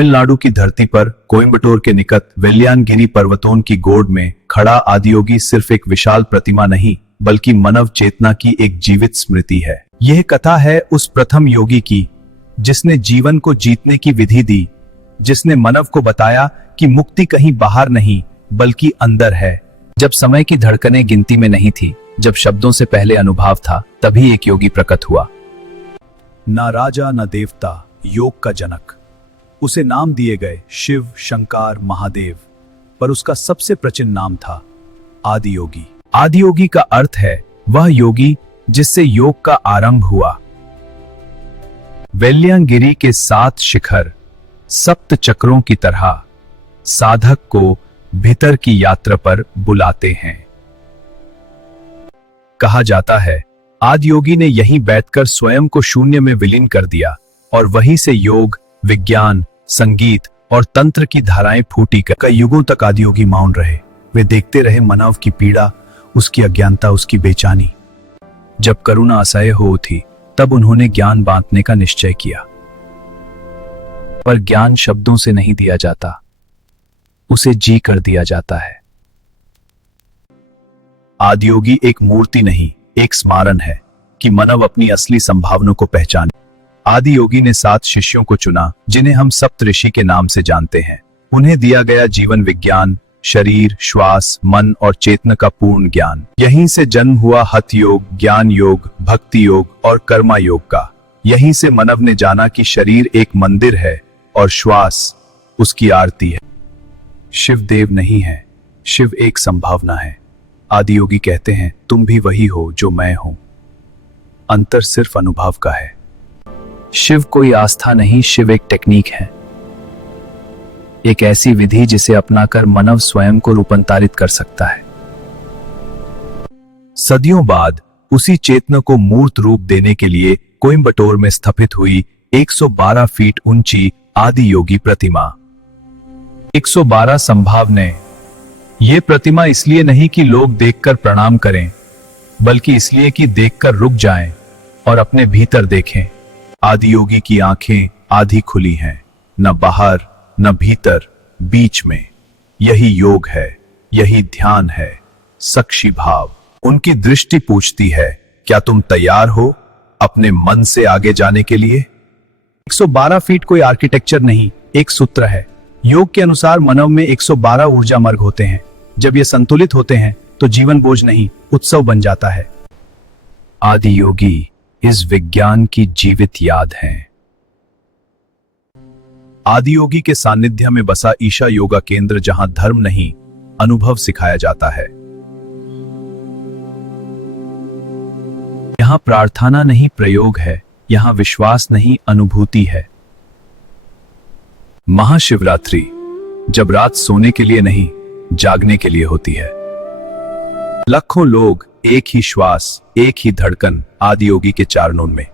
तमिलनाडु की धरती पर कोयम्बटूर के निकट वेलियानगिरी पर्वतों की गोद में खड़ा आदियोगी सिर्फ एक विशाल प्रतिमा नहीं बल्कि मानव चेतना की एक जीवित स्मृति है। यह कथा है उस प्रथम योगी की जिसने जीवन को जीतने की विधि दी, जिसने मानव को बताया कि मुक्ति कहीं बाहर नहीं बल्कि अंदर है। जब समय की धड़कनें गिनती में नहीं थी, जब शब्दों से पहले अनुभव था, तभी एक योगी प्रकट हुआ। ना राजा न देवता, योग का जनक। उसे नाम दिए गए शिव, शंकर, महादेव, पर उसका सबसे प्राचीन नाम था आदि योगी। आदि योगी का अर्थ है वह योगी जिससे योग का आरंभ हुआ। वेलियानगिरी के 7 शिखर सप्त चक्रों की तरह साधक को भीतर की यात्रा पर बुलाते हैं। कहा जाता है आदि योगी ने यहीं बैठकर स्वयं को शून्य में विलीन कर दिया और वहीं से योग, विज्ञान, संगीत और तंत्र की धाराएं फूटी कर कई युगों तक आदि योगी मौन रहे। वे देखते रहे मानव की पीड़ा, उसकी अज्ञानता, उसकी बेचैनी। जब करुणा असह्य हो उठी, तब उन्होंने ज्ञान बांटने का निश्चय किया। पर ज्ञान शब्दों से नहीं दिया जाता, उसे जी कर दिया जाता है। आदि योगी एक मूर्ति नहीं, एक स्मारक है कि मानव अपनी असली संभावनाओं को पहचाने। आदि योगी ने 7 शिष्यों को चुना जिन्हें हम सप्तऋषि के नाम से जानते हैं। उन्हें दिया गया जीवन विज्ञान, शरीर, श्वास, मन और चेतना का पूर्ण ज्ञान। यहीं से जन्म हुआ हठ योग, ज्ञान योग, भक्ति योग और कर्मा योग का। यहीं से मानव ने जाना कि शरीर एक मंदिर है और श्वास उसकी आरती है। शिव देव नहीं है, शिव एक संभावना है। आदि योगी कहते हैं तुम भी वही हो जो मैं हूं, अंतर सिर्फ अनुभव का है। शिव कोई आस्था नहीं, शिव एक टेक्निक है, एक ऐसी विधि जिसे अपनाकर मानव स्वयं को रूपांतरित कर सकता है। सदियों बाद उसी चेतना को मूर्त रूप देने के लिए कोयम्बटूर में स्थापित हुई 112 फीट ऊंची आदि योगी प्रतिमा। 112 संभावनाएं। यह प्रतिमा इसलिए नहीं कि लोग देखकर प्रणाम करें, बल्कि इसलिए कि देखकर रुक जाएं और अपने भीतर देखें। आदि योगी की आंखें आधी खुली हैं, न बाहर न भीतर, बीच में। यही योग है, यही ध्यान है, साक्षी भाव। उनकी दृष्टि पूछती है क्या तुम तैयार हो अपने मन से आगे जाने के लिए। 112 फीट कोई आर्किटेक्चर नहीं, एक सूत्र है। योग के अनुसार मानव में 112 ऊर्जा मार्ग होते हैं। जब ये संतुलित होते हैं तो जीवन बोझ नहीं, उत्सव बन जाता है। आदि योगी इस विज्ञान की जीवित याद है। आदि योगी के सानिध्य में बसा ईशा योगा केंद्र, जहां धर्म नहीं अनुभव सिखाया जाता है। यहां प्रार्थना नहीं प्रयोग है, यहां विश्वास नहीं अनुभूति है। महाशिवरात्रि जब रात सोने के लिए नहीं जागने के लिए होती है। लाखों लोग, एक ही श्वास, एक ही धड़कन आदि योगी के चरणों में।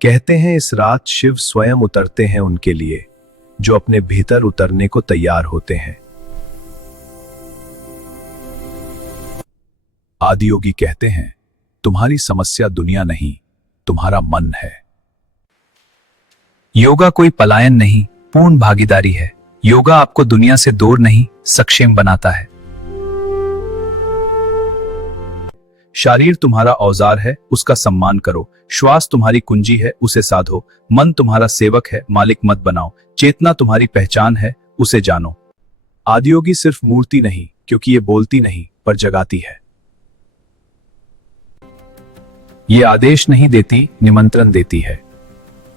कहते हैं इस रात शिव स्वयं उतरते हैं उनके लिए जो अपने भीतर उतरने को तैयार होते हैं। आदि योगी कहते हैं तुम्हारी समस्या दुनिया नहीं, तुम्हारा मन है। योगा कोई पलायन नहीं, पूर्ण भागीदारी है। योगा आपको दुनिया से दूर नहीं, सक्षम बनाता है। शरीर तुम्हारा औजार है, उसका सम्मान करो। श्वास तुम्हारी कुंजी है, उसे साधो। मन तुम्हारा सेवक है, मालिक मत बनाओ। चेतना तुम्हारी पहचान है, उसे जानो। आदि योगी सिर्फ मूर्ति नहीं, क्योंकि ये बोलती नहीं पर जगाती है। ये आदेश नहीं देती, निमंत्रण देती है।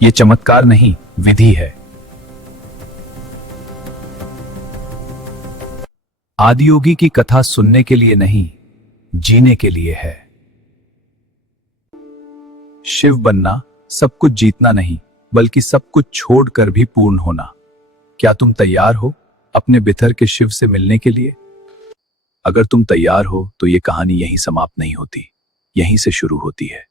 ये चमत्कार नहीं, विधि है। आदि योगी की कथा सुनने के लिए नहीं, जीने के लिए है। शिव बनना सब कुछ जीतना नहीं, बल्कि सब कुछ छोड़कर भी पूर्ण होना। क्या तुम तैयार हो अपने भीतर के शिव से मिलने के लिए? अगर तुम तैयार हो तो ये कहानी यहीं समाप्त नहीं होती, यहीं से शुरू होती है।